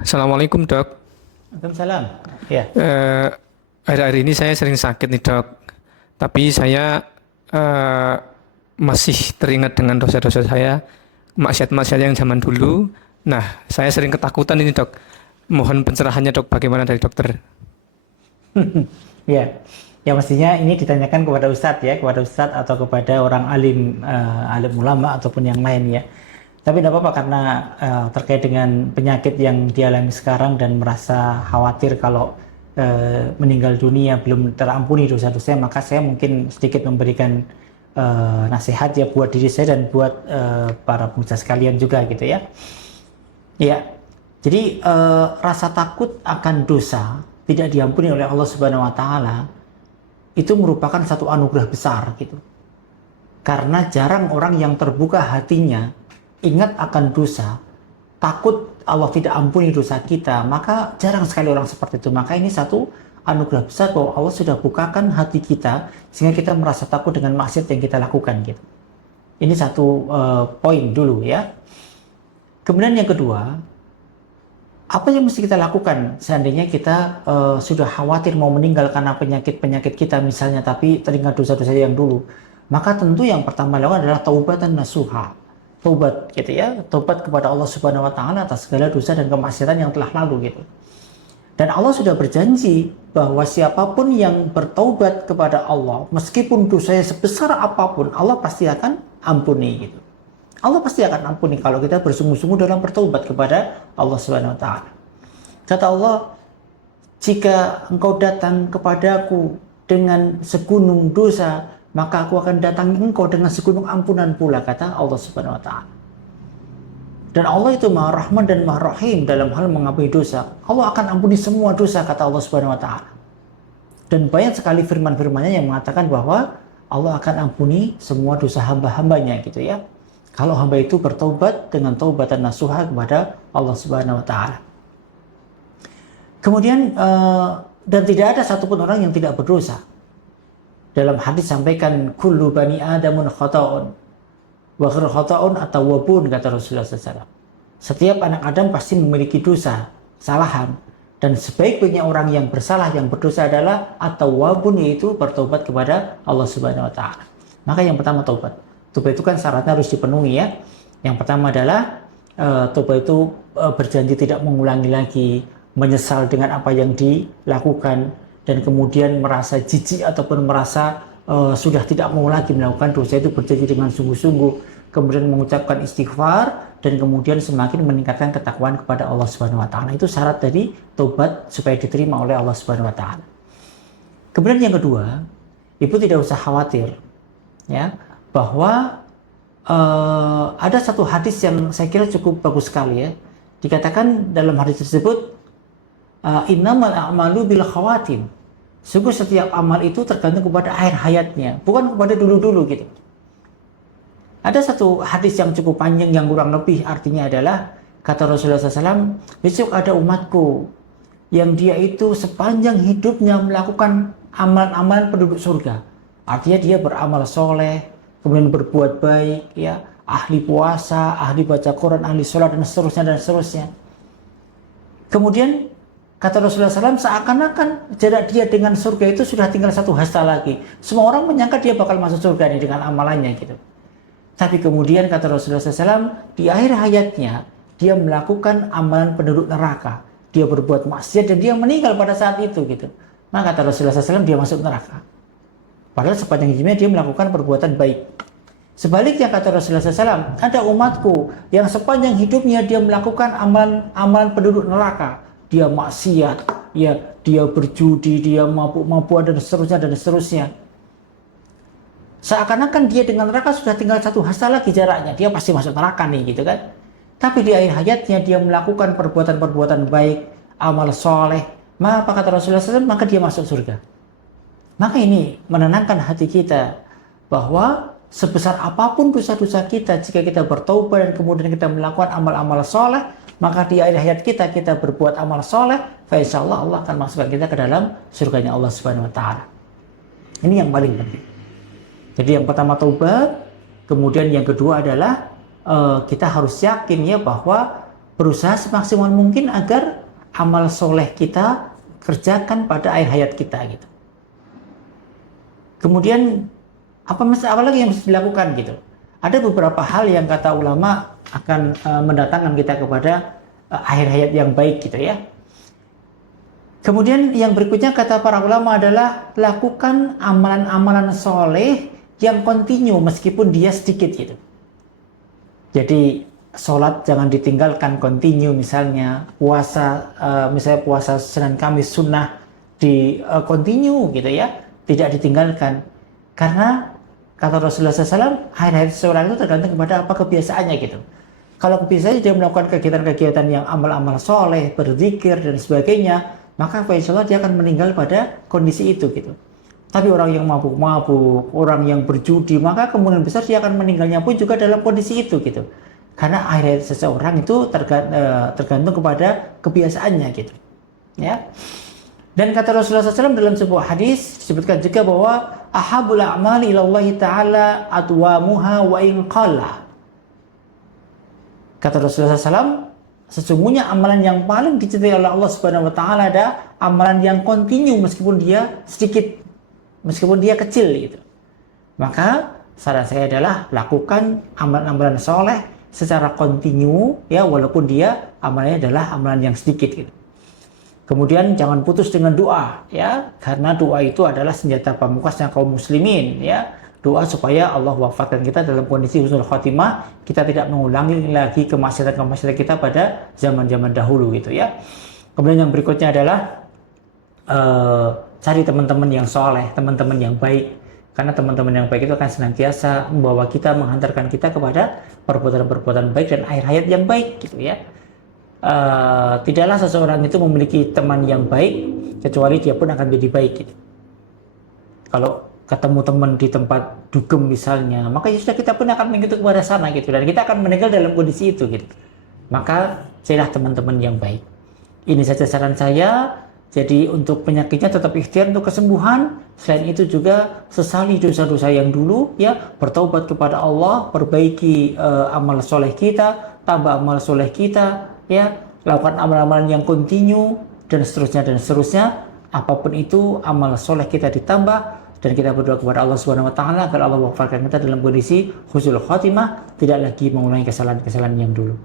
Assalamualaikum dok. Waalaikumsalam. Ya. Eh, Akhir-akhir ini saya sering sakit nih dok. Tapi saya eh, masih teringat dengan dosa-dosa saya, maksiat-maksiat yang zaman dulu. Nah, saya sering ketakutan ini dok. Mohon pencerahannya dok, bagaimana dari dokter? Ya. Ya mestinya ini ditanyakan kepada ustadz ya, kepada ustadz atau kepada orang alim, alim ulama ataupun yang lain ya. Tapi tidak apa-apa karena terkait dengan penyakit yang dialami sekarang dan merasa khawatir kalau meninggal dunia belum terampuni dosa-dosanya, maka saya mungkin sedikit memberikan nasihat ya buat diri saya dan buat para pemirsa sekalian juga gitu ya. Ya, jadi rasa takut akan dosa tidak diampuni oleh Allah Subhanahu Wa Taala itu merupakan satu anugerah besar gitu. Karena jarang orang yang terbuka hatinya ingat akan dosa, takut Allah tidak ampuni dosa kita, maka jarang sekali orang seperti itu. Maka ini satu anugerah besar bahwa Allah sudah bukakan hati kita sehingga kita merasa takut dengan maksiat yang kita lakukan gitu. Ini satu poin dulu ya. Kemudian yang kedua, apa yang mesti kita lakukan seandainya kita sudah khawatir mau meninggal karena penyakit-penyakit kita misalnya, tapi teringat dosa-dosa yang dulu? Maka tentu yang pertama lakukan adalah taubatan nasuha. Taubat gitu ya, taubat kepada Allah Subhanahu Wa Taala atas segala dosa dan kemaksiatan yang telah lalu gitu. Dan Allah sudah berjanji bahwa siapapun yang bertaubat kepada Allah, meskipun dosanya sebesar apapun, Allah pasti akan ampuni gitu. Allah pasti akan ampuni kalau kita bersungguh-sungguh dalam bertaubat kepada Allah Subhanahu Wa Taala. Kata Allah, jika engkau datang kepadaku dengan segunung dosa, maka aku akan datangi engkau dengan segunung ampunan pula, kata Allah Subhanahu Wa Taala. Dan Allah itu Maha Rahman dan Maha Rahim dalam hal mengampuni dosa. Allah akan ampuni semua dosa, kata Allah Subhanahu Wa Taala. Dan banyak sekali firman-firmannya yang mengatakan bahwa Allah akan ampuni semua dosa hamba-hambanya gitu ya. Kalau hamba itu bertaubat dengan taubatan nasuha kepada Allah Subhanahu Wa Taala. Kemudian dan tidak ada satupun orang yang tidak berdosa. Dalam hadis sampaikan kullu bani adamun khata'un wa khairu khata'un at-tawwabun, kata Rasulullah SAW. Setiap anak Adam pasti memiliki dosa, kesalahan, dan sebaik-baiknya orang yang bersalah, yang berdosa adalah at-tawwabun, yaitu bertobat kepada Allah Subhanahu Wa Taala. Maka yang pertama taubat. Taubat itu kan syaratnya harus dipenuhi ya. Yang pertama adalah taubat itu berjanji tidak mengulangi lagi, menyesal dengan apa yang dilakukan, dan kemudian merasa jijik ataupun merasa sudah tidak mau lagi melakukan dosa itu, berjanji dengan sungguh-sungguh, kemudian mengucapkan istighfar, dan kemudian semakin meningkatkan ketakwaan kepada Allah Subhanahu Wa Taala. Itu syarat dari taubat supaya diterima oleh Allah Subhanahu Wa Taala. Kemudian yang kedua, ibu tidak usah khawatir ya, bahwa ada satu hadis yang saya kira cukup bagus sekali ya. Dikatakan dalam hadis tersebut, innamal a'malu bil khawatim. Sungguh setiap amal itu tergantung kepada akhir hayatnya, bukan kepada dulu-dulu gitu. Ada satu hadis yang cukup panjang yang kurang lebih artinya adalah, kata Rasulullah SAW, besok ada umatku yang dia itu sepanjang hidupnya melakukan amalan-amalan penduduk surga. Artinya dia beramal soleh, kemudian berbuat baik, ya, ahli puasa, ahli baca Quran, ahli sholat, dan seterusnya dan seterusnya. Kemudian kata Rasulullah SAW, seakan-akan jarak dia dengan surga itu sudah tinggal satu hasta lagi. Semua orang menyangka dia bakal masuk surga nih dengan amalannya gitu. Tapi kemudian kata Rasulullah SAW, di akhir hayatnya dia melakukan amalan penduduk neraka. Dia berbuat maksiat dan dia meninggal pada saat itu gitu. Maka kata Rasulullah SAW, dia masuk neraka. Padahal sepanjang hidupnya dia melakukan perbuatan baik. Sebaliknya kata Rasulullah SAW, ada umatku yang sepanjang hidupnya dia melakukan amalan penduduk neraka. Dia maksiat, ya, dia berjudi, dia mabuk-mabukan, dan seterusnya dan seterusnya. Seakan-akan dia dengan neraka sudah tinggal satu hasta lagi jaraknya, dia pasti masuk neraka nih gitu kan. Tapi di akhir hayatnya dia melakukan perbuatan-perbuatan baik, amal soleh, maka kata Rasulullah SAW, maka dia masuk surga. Maka ini menenangkan hati kita bahwa sebesar apapun dosa-dosa kita, jika kita bertaubat dan kemudian kita melakukan amal-amal soleh, maka di akhir hayat kita berbuat amal soleh, insyaallah Allah akan masukkan kita ke dalam surganya Allah Subhanahu Wa Taala. Ini yang paling penting. Jadi yang pertama taubat, kemudian yang kedua adalah kita harus yakin ya bahwa berusaha semaksimal mungkin agar amal soleh kita kerjakan pada akhir hayat kita gitu. Kemudian apa lagi yang harus dilakukan gitu? Ada beberapa hal yang kata ulama akan mendatangkan kita kepada akhir hayat yang baik gitu ya. Kemudian yang berikutnya kata para ulama adalah lakukan amalan-amalan soleh yang kontinu meskipun dia sedikit gitu. Jadi sholat jangan ditinggalkan kontinu, misalnya puasa, misalnya puasa Senin Kamis sunnah di kontinu gitu ya, tidak ditinggalkan. Karena kata Rasulullah SAW, akhir hayat seseorang itu tergantung kepada apa kebiasaannya gitu. Kalau kebiasaannya dia melakukan kegiatan-kegiatan yang amal-amal soleh, berzikir dan sebagainya, maka insya Allah dia akan meninggal pada kondisi itu gitu. Tapi orang yang mabuk-mabuk, orang yang berjudi, maka kemungkinan besar dia akan meninggalnya pun juga dalam kondisi itu gitu. Karena akhir seseorang itu tergantung kepada kebiasaannya gitu. Ya. Dan kata Rasulullah SAW dalam sebuah hadis disebutkan juga bahwa ahabul a'mali ilallahi ta'ala adwamuha wa in qalla. Kata Rasulullah SAW, sesungguhnya amalan yang paling dicintai oleh Allah Subhanahu wa taala ada amalan yang kontinu meskipun dia sedikit, meskipun dia kecil gitu. Maka saran saya adalah lakukan amalan-amalan soleh secara kontinu ya, walaupun dia amalannya adalah amalan yang sedikit gitu. Kemudian jangan putus dengan doa ya, karena doa itu adalah senjata pamungkasnya kaum muslimin ya. Doa supaya Allah wafatkan kita dalam kondisi husnul khotimah, kita tidak mengulangi lagi kemaksiatan-kemaksiatan kita pada zaman-zaman dahulu gitu ya. Kemudian yang berikutnya adalah cari teman-teman yang soleh, teman-teman yang baik. Karena teman-teman yang baik itu akan senantiasa membawa kita, menghantarkan kita kepada perbuatan-perbuatan baik dan akhir hayat yang baik gitu ya. Tidaklah seseorang itu memiliki teman yang baik kecuali dia pun akan jadi baik gitu. Kalau ketemu teman di tempat dugem misalnya, maka ya sudah, kita pun akan mengikuti kepada sana gitu, dan kita akan meninggal dalam kondisi itu gitu. Maka carilah teman-teman yang baik. Ini saja saran saya. Jadi untuk penyakitnya tetap ikhtiar untuk kesembuhan. Selain itu juga sesali dosa-dosa yang dulu ya, bertaubat kepada Allah, perbaiki amal soleh kita, tambah amal soleh kita ya, lakukan amalan-amalan yang kontinu dan seterusnya dan seterusnya. Apapun itu amal soleh kita ditambah, dan kita berdoa kepada Allah Subhanahu wa taala agar Allah wafatkan kita dalam kondisi husnul khotimah, tidak lagi mengulangi kesalahan-kesalahan yang dulu.